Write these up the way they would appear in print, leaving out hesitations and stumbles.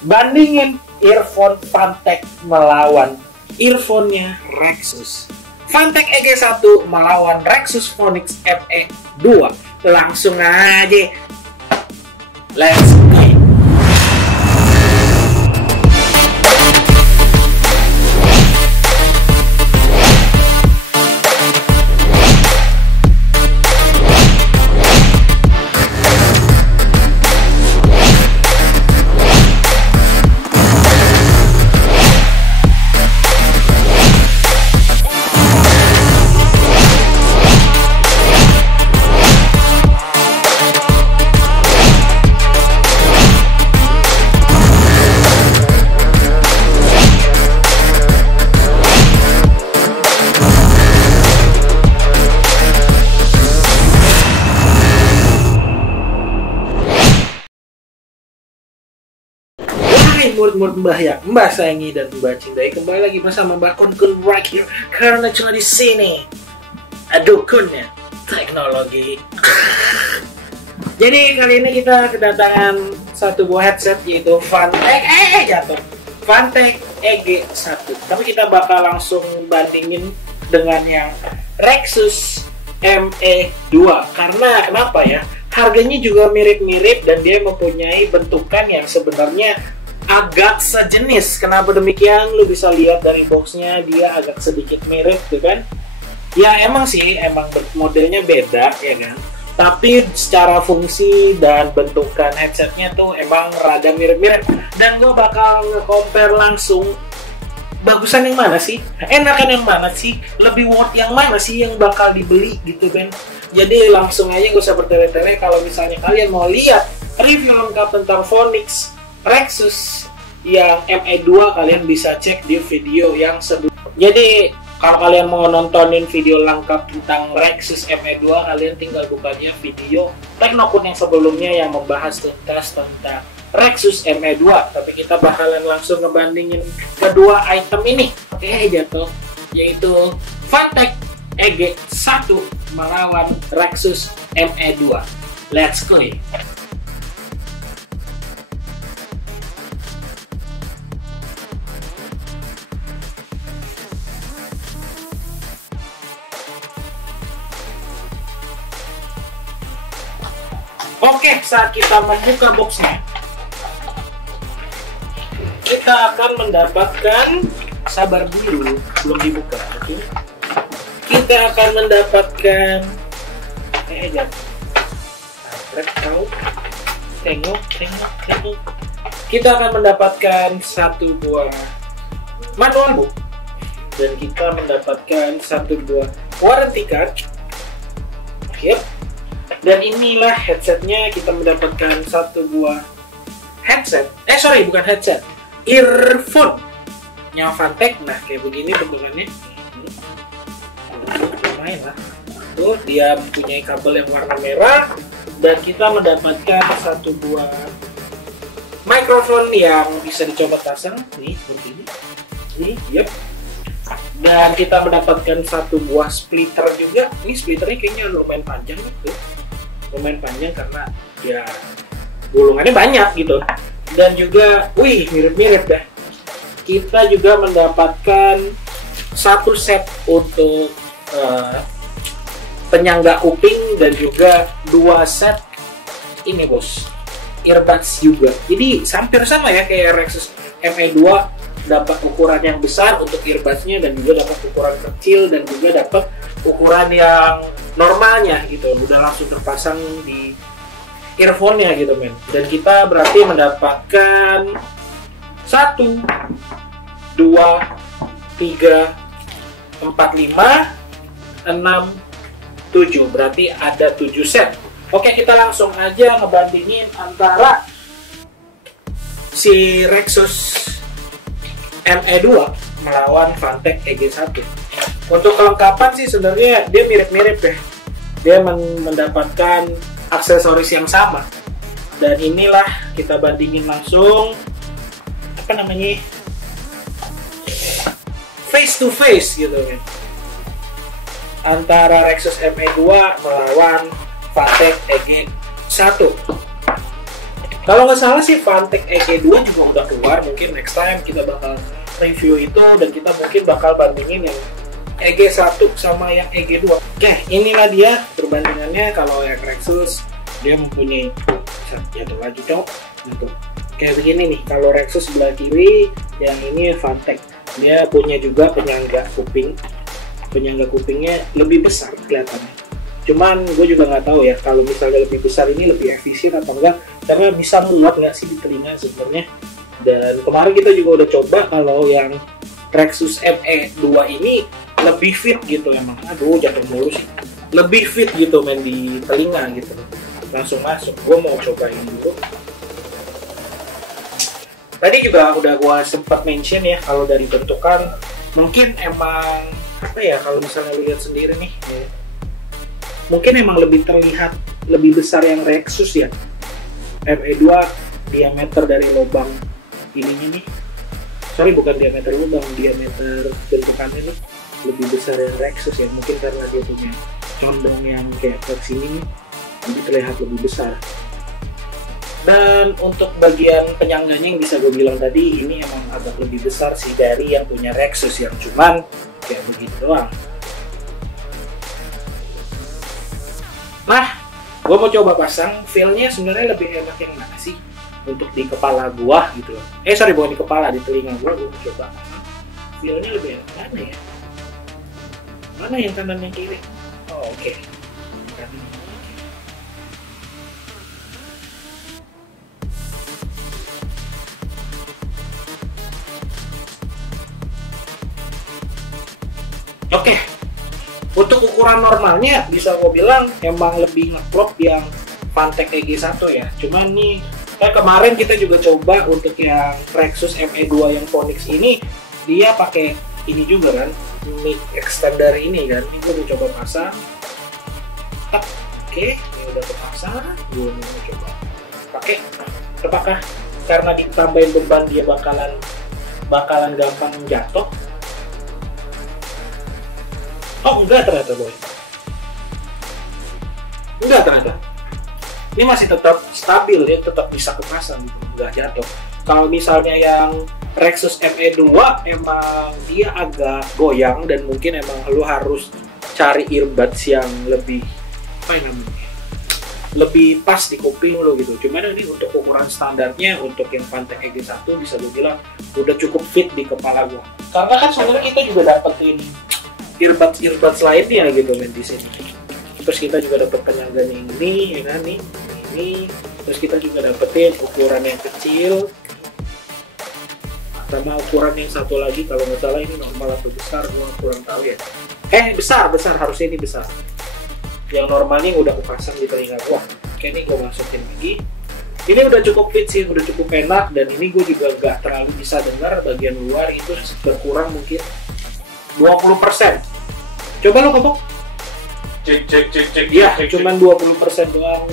Bandingin earphone Fantech melawan earphone-nya Rexus. Fantech EG1 melawan Rexus Phonics ME2. Langsung aja. Let's go. Murid-murid Mbah ya, Mbah sayangi dan Mbah cintai, kembali lagi bersama Mbah Kun right here, karena cuma di sini adukunnya teknologi. Jadi kali ini kita kedatangan satu buah headset, yaitu Fantech Fantech EG1. Tapi kita bakal langsung bandingin dengan yang Rexus ME2. Karena kenapa ya? Harganya juga mirip-mirip dan dia mempunyai bentukan yang sebenarnya agak sejenis. Kenapa demikian? Lu bisa lihat dari boxnya, dia agak sedikit mirip, tuh kan? Ya emang sih, emang modelnya beda, ya kan? Tapi secara fungsi dan bentukan headsetnya tuh emang rada mirip-mirip. Dan gue bakal nge-compare langsung, bagusan yang mana sih? Enakan yang mana sih? Lebih worth yang mana sih yang bakal dibeli gitu kan? Jadi langsung aja, gak usah bertele-tele. Kalau misalnya kalian mau lihat review lengkap tentang Phonics Rexus yang ME2, kalian bisa cek di video yang sebelumnya. Jadi kalau kalian mau nontonin video lengkap tentang Rexus ME2, kalian tinggal buka aja video Teknokun yang sebelumnya yang membahas tuntas tentang Rexus ME2. Tapi kita bakalan langsung ngebandingin kedua item ini. Oke, jatuh, yaitu Fantech EG1 melawan Rexus ME2. Let's go. Oke, saat kita membuka boxnya, kita akan mendapatkan, sabar dulu, belum dibuka, oke? Kita akan mendapatkan, tengok. Kita akan mendapatkan satu buah manual book, dan kita mendapatkan satu buah warranty card. Yep. Dan inilah headsetnya, kita mendapatkan satu buah headset, bukan headset, earphone nya Fantech. Nah, kayak begini bentukannya, lumayan lah. Tuh, dia mempunyai kabel yang warna merah, dan kita mendapatkan satu buah mikrofon yang bisa dicoba pasang, nih, begini, nih, yep. Dan kita mendapatkan satu buah splitter juga. Ini splitternya kayaknya lumayan panjang gitu. Lumayan panjang karena ya gulungannya banyak gitu. Dan juga, mirip-mirip dah. Kita juga mendapatkan satu set untuk penyangga kuping, dan juga dua set ini bos, earbuds juga. Jadi hampir sama ya kayak Rexus ME2, dapat ukuran yang besar untuk earbudsnya, dan juga dapat ukuran kecil, dan juga dapat ukuran yang normalnya gitu, udah langsung terpasang di earphone-nya gitu men. Dan kita berarti mendapatkan 1, 2, 3, 4, 5, 6, 7, berarti ada 7 set. Oke, kita langsung aja ngebandingin antara si Rexus ME2 melawan Fantech EG1. Untuk kelengkapan sih sebenarnya dia mirip-mirip ya. Dia mendapatkan aksesoris yang sama. Dan inilah kita bandingin langsung, face to face gitu kan, antara Rexus ME2 melawan Fantech EG1. Kalau nggak salah sih Fantech EG2 juga udah keluar, mungkin next time kita bakal review itu dan kita mungkin bakal bandingin yang EG1 sama yang EG2. Oke, inilah dia perbandingannya. Kalau yang Rexus dia mempunyai jatuh lagi cok gitu. Kayak begini nih, kalau Rexus sebelah kiri, yang ini Fantech. Dia punya juga penyangga kuping. Penyangga kupingnya lebih besar kelihatannya. Cuman gue juga nggak tahu ya kalau misalnya lebih besar ini lebih efisien atau enggak, karena bisa muat nggak sih di telinga sebenarnya. Dan kemarin kita juga udah coba kalau yang Rexus ME2 ini lebih fit gitu emang. Aduh jatuh mulu sih. Lebih fit gitu main di telinga gitu. Langsung masuk. Gue mau cobain dulu. Tadi juga udah gue sempat mention ya kalau dari bentukan mungkin emang apa ya, kalau misalnya lihat sendiri nih ya, mungkin emang lebih terlihat lebih besar yang Rexus ya. ME2 diameter dari lubang ininya nih, sorry bukan diameter lubang, diameter bentukannya nih lebih besar yang Rexus ya. Mungkin karena dia punya condong yang kayak ke sini nih, jadi terlihat lebih besar. Dan untuk bagian penyangganya yang bisa gue bilang tadi, ini emang agak lebih besar sih dari yang punya Rexus yang cuman kayak begitu doang. Nah, gue mau coba pasang, feel-nya sebenarnya lebih enak yang mana sih untuk di kepala gua gitu loh. Sorry, bukan di kepala, di telinga gua mau coba. Feel-nya lebih enak mana ya? Mana yang kanan yang kiri? Oh, oke. Oke. Untuk ukuran normalnya bisa gue bilang emang lebih ngeklop yang Fantech EG1 ya. Cuman nih kemarin kita juga coba untuk yang Rexus ME2 yang Phonix ini, dia pakai ini juga kan, mic extender ini kan. Ini gue udah coba pasang. Oke, ini udah kepasang. Gue mau coba pakai. Apakah karena ditambahin beban dia bakalan gampang jatuh? Oh enggak ternyata boy. Enggak ternyata. Ini masih tetap stabil, dia tetap bisa kepasang gitu, enggak jatuh. Kalau misalnya yang Rexus ME2 emang dia agak goyang dan mungkin emang lu harus cari earbuds yang lebih apa namanya? Lebih pas di kuping lo gitu. Cuman ini untuk ukuran standarnya untuk yang Fantech EG1 bisa gue bilang udah cukup fit di kepala gua. Karena kan sebenarnya kita juga dapetin earbuds lainnya gitu main di sini. Terus kita juga dapat penyangga ini, ya kan nih, ini. Terus kita juga dapetin ukuran yang kecil, sama ukuran yang satu lagi kalau nggak salah ini normal atau besar, gua kurang tahu ya. Besar harusnya ini besar. Yang normalnya udah aku pasang di telinga gua. Oke, ini gua masukin lagi. Ini udah cukup fit sih, udah cukup enak, dan ini gue juga nggak terlalu bisa dengar bagian luar itu berkurang mungkin 20%. Coba lo ngomong. Cek. Ya, cuman 20% doang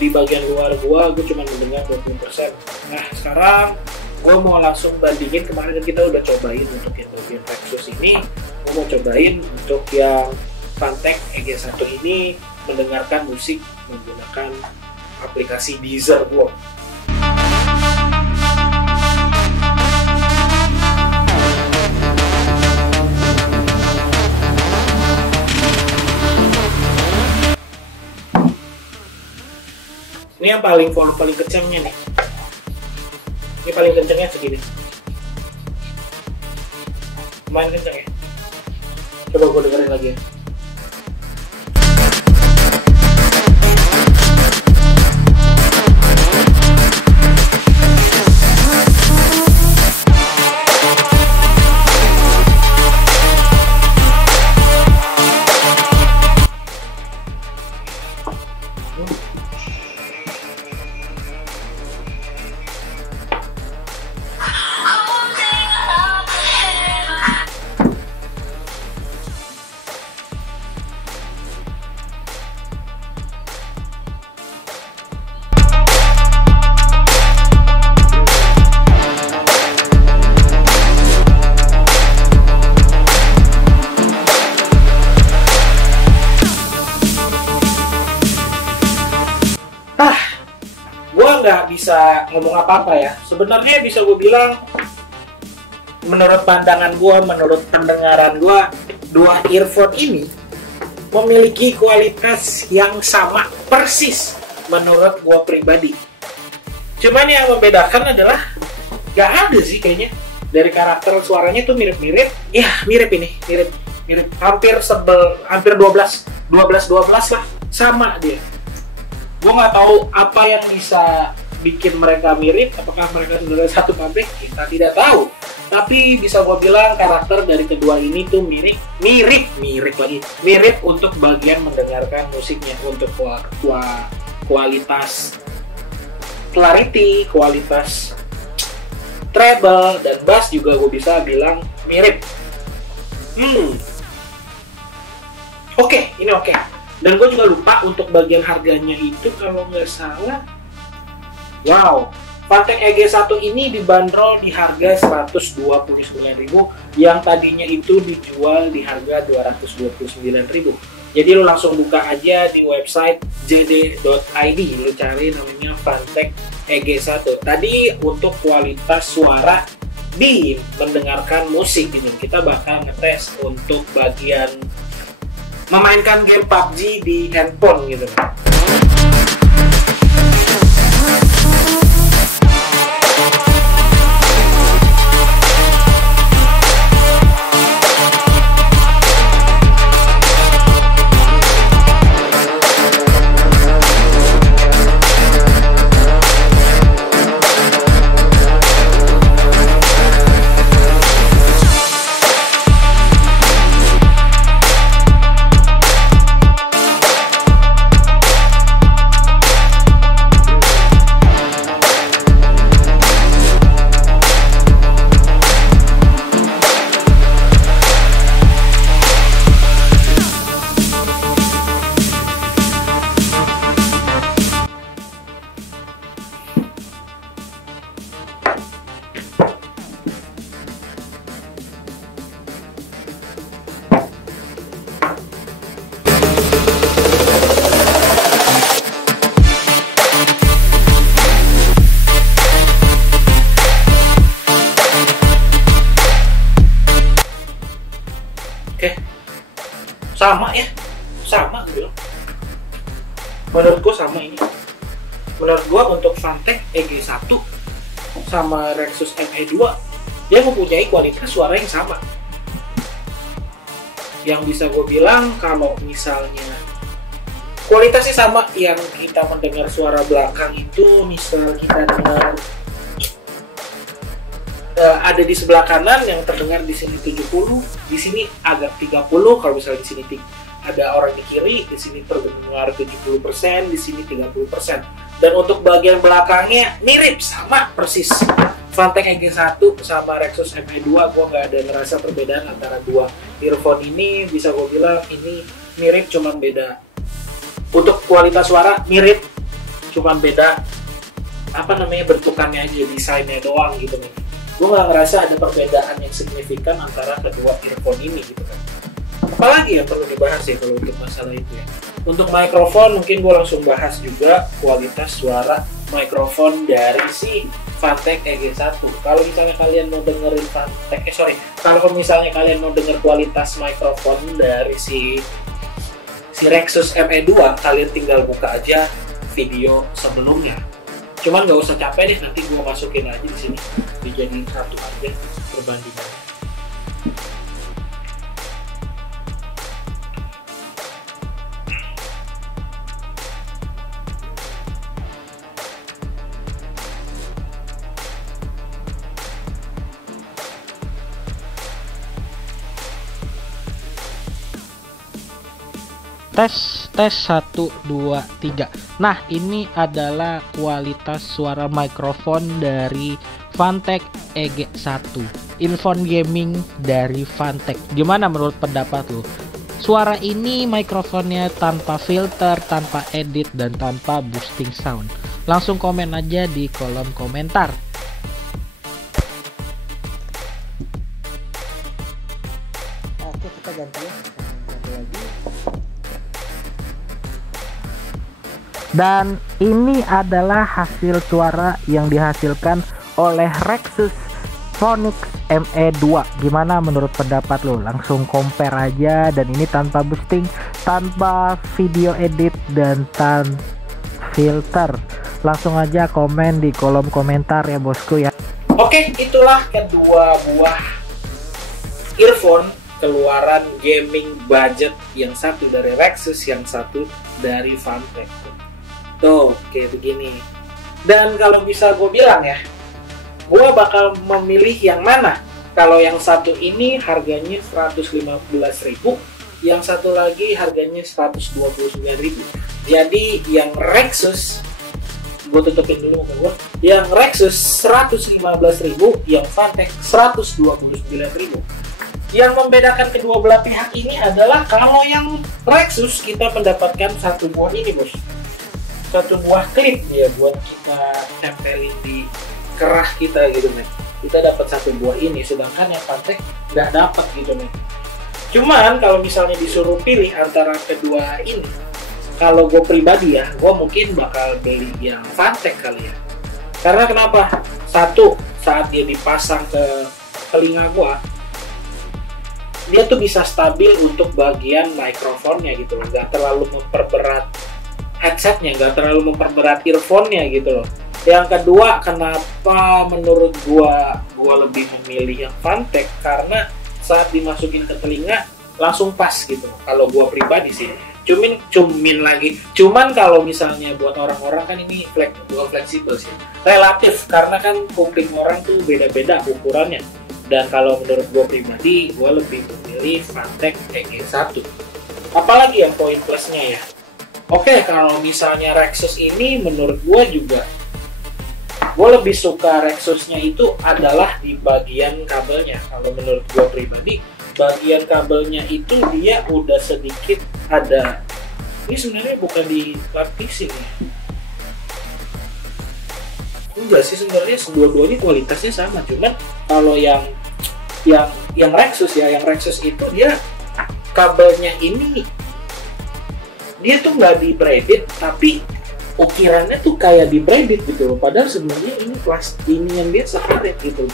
di bagian luar gue cuma mendengar 20%. Nah, sekarang gue mau langsung bandingin, kemarin kita udah cobain untuk yang bagian Rexus ini. Gue mau cobain untuk yang Fantech EG1 ini mendengarkan musik menggunakan aplikasi Deezer gue. Ini yang paling volume paling kencangnya nih. Ini paling kencangnya segini. Lumayan kencang ya. Coba gue dengerin lagi ya. bisa ngomong apa-apa ya. Sebenarnya bisa gue bilang, menurut pandangan gue, menurut pendengaran gue, dua earphone ini memiliki kualitas yang sama persis menurut gue pribadi. Cuman yang membedakan adalah gak ada sih kayaknya, dari karakter suaranya tuh mirip-mirip. Ya mirip ini, mirip hampir 12 lah, sama dia. Gue nggak tahu apa yang bisa bikin mereka mirip, apakah mereka sebenarnya satu pabrik, kita tidak tahu. Tapi bisa gue bilang karakter dari kedua ini tuh mirip untuk bagian mendengarkan musiknya, untuk kualitas clarity, kualitas treble dan bass juga gue bisa bilang mirip. Oke, ini oke. Dan gue juga lupa untuk bagian harganya itu, kalau nggak salah, wow, Fantech EG1 ini dibanderol di harga 129.000, yang tadinya itu dijual di harga 229.000. Jadi lu langsung buka aja di website jd.id, lu cari namanya Fantech EG1. Tadi untuk kualitas suara di mendengarkan musik ini, kita bakal ngetes untuk bagian memainkan game PUBG di handphone gitu. Sama gitu loh. Menurut gue sama ini. Menurut gue untuk Fantech EG1 sama Rexus ME2, dia mempunyai kualitas suara yang sama. Yang bisa gue bilang kalau misalnya kualitasnya sama, yang kita mendengar suara belakang itu, misal kita dengar ada di sebelah kanan yang terdengar di sini 70, di sini agak 30. Kalau misalnya di sini ada orang di kiri, di sini terdengar 70%, di sini 30%. Dan untuk bagian belakangnya mirip, sama persis. Fantech EG1 sama Rexus ME2, gue nggak ada ngerasa perbedaan antara dua earphone ini. Bisa gue bilang ini mirip, cuman beda. Untuk kualitas suara mirip, cuman beda bentukannya aja, desainnya doang gitu nih. Gue nggak ngerasa ada perbedaan yang signifikan antara kedua earphone ini gitu kan. Apalagi yang perlu dibahas ya kalau untuk masalah itu ya. Untuk mikrofon mungkin gue langsung bahas juga kualitas suara mikrofon dari si Fantech EG1. Kalau misalnya kalian mau dengerin kalau misalnya kalian mau denger kualitas mikrofon dari si Rexus ME2, kalian tinggal buka aja video sebelumnya. Cuman nggak usah capek deh, nanti gue masukin aja di sini, dijadiin satu aja perbandingan. Tes 1 2 3. Nah, ini adalah kualitas suara mikrofon dari Fantech EG1, earphone gaming dari Fantech. Gimana menurut pendapat lu? Suara ini mikrofonnya tanpa filter, tanpa edit, dan tanpa boosting sound. Langsung komen aja di kolom komentar. Oke, kita ganti lagi. Dan ini adalah hasil suara yang dihasilkan oleh Rexus Phonix ME2. Gimana menurut pendapat lo? Langsung compare aja, dan ini tanpa boosting, tanpa video edit, dan tanpa filter. Langsung aja komen di kolom komentar ya bosku ya. Oke, itulah kedua buah earphone keluaran gaming budget, yang satu dari Rexus, yang satu dari Fantech. Tuh, kayak begini. Dan kalau bisa gue bilang ya, gue bakal memilih yang mana. Kalau yang satu ini harganya 115.000, yang satu lagi harganya 129.000. Jadi yang Rexus, gue tutupin dulu muka gue. Yang Rexus 115.000, yang Fantech 129.000. Yang membedakan kedua belah pihak ini adalah kalau yang Rexus kita mendapatkan satu buah ini bos, satu buah klip ya buat kita tempelin di kerah kita gitu nih. Kita dapat satu buah ini, sedangkan yang Fantech nggak dapat gitu nih. Cuman kalau misalnya disuruh pilih antara kedua ini, kalau gue pribadi ya, gue mungkin bakal beli yang Fantech kali ya. Karena kenapa? Satu, saat dia dipasang ke telinga gue, dia tuh bisa stabil untuk bagian mikrofonnya gitu loh, nggak terlalu memperberat headsetnya, nggak terlalu memperberat earphone-nya gitu loh. Yang kedua, kenapa menurut gua lebih memilih yang Fantech, karena saat dimasukin ke telinga langsung pas gitu loh. Kalau gua pribadi sih, cuman kalau misalnya buat orang-orang kan ini bukan fleksibel sih, relatif, karena kan kuping orang tuh beda-beda ukurannya. Dan kalau menurut gue pribadi, gue lebih memilih Fantech EG1. Apalagi yang poin plusnya ya. Oke, kalau misalnya Rexus ini menurut gue juga, gue lebih suka Rexusnya itu adalah di bagian kabelnya. Kalau menurut gue pribadi, bagian kabelnya itu dia udah sedikit ada. Ini sebenarnya bukan dilapisin ya. Enggak sih, sebenarnya dua-duanya kualitasnya sama, cuman kalau yang Rexus ya, yang Rexus itu dia kabelnya ini dia tuh nggak di braided, tapi ukirannya tuh kayak di braided gitu loh. Padahal sebenarnya ini plastik, ini yang biasa karet gitu,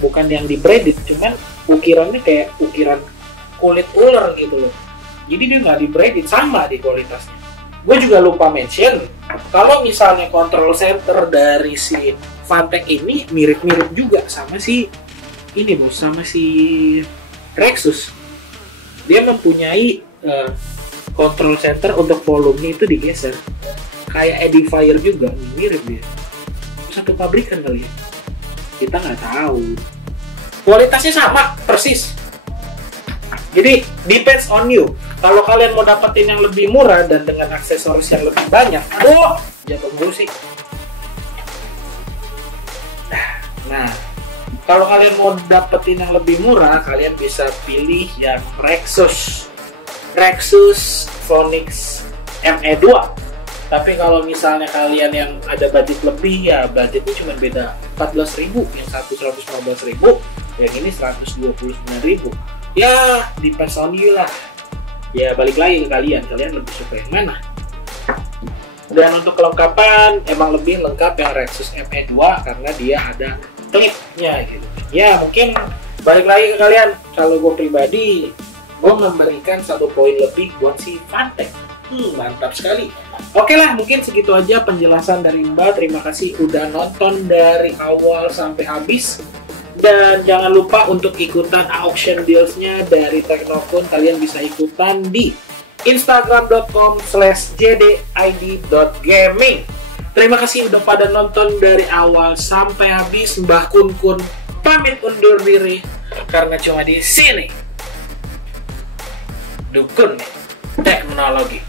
bukan yang di braided, cuman ukirannya kayak ukiran kulit ular gitu loh. Jadi dia nggak di braided, sama di kualitasnya. Gue juga lupa mention, kalau misalnya control center dari si Fantech ini mirip-mirip juga sama si ini bos, sama si Rexus. Dia mempunyai control center untuk volume itu digeser, kayak edifier juga, mirip dia. Satu pabrikan kali ya, kita nggak tahu. Kualitasnya sama persis. Jadi depends on you. Kalau kalian mau dapetin yang lebih murah dan dengan aksesoris yang lebih banyak, aduh, jatuh mulu sih. Nah, kalau kalian mau dapetin yang lebih murah, kalian bisa pilih yang Rexus Phonix ME2. Tapi kalau misalnya kalian yang ada budget lebih, ya budgetnya cuma beda 14.000, yang satu 115.000, yang ini 129.000. Ya, depends on you lah. Ya balik lagi ke kalian lebih suka yang mana. Dan untuk kelengkapan emang lebih lengkap yang Rexus ME2 karena dia ada klipnya gitu. Ya mungkin balik lagi ke kalian. Kalau gue pribadi, gue memberikan 1 poin lebih buat si Fantech. Mantap sekali. Oke lah, mungkin segitu aja penjelasan dari Mbak. Terima kasih udah nonton dari awal sampai habis. Dan jangan lupa untuk ikutan auction deals-nya dari Teknofun. Kalian bisa ikutan di instagram.com/jdid.gaming. Terima kasih udah pada nonton dari awal sampai habis. Mbah Kun Kun pamit undur diri karena cuma di sini Dukun Teknologi.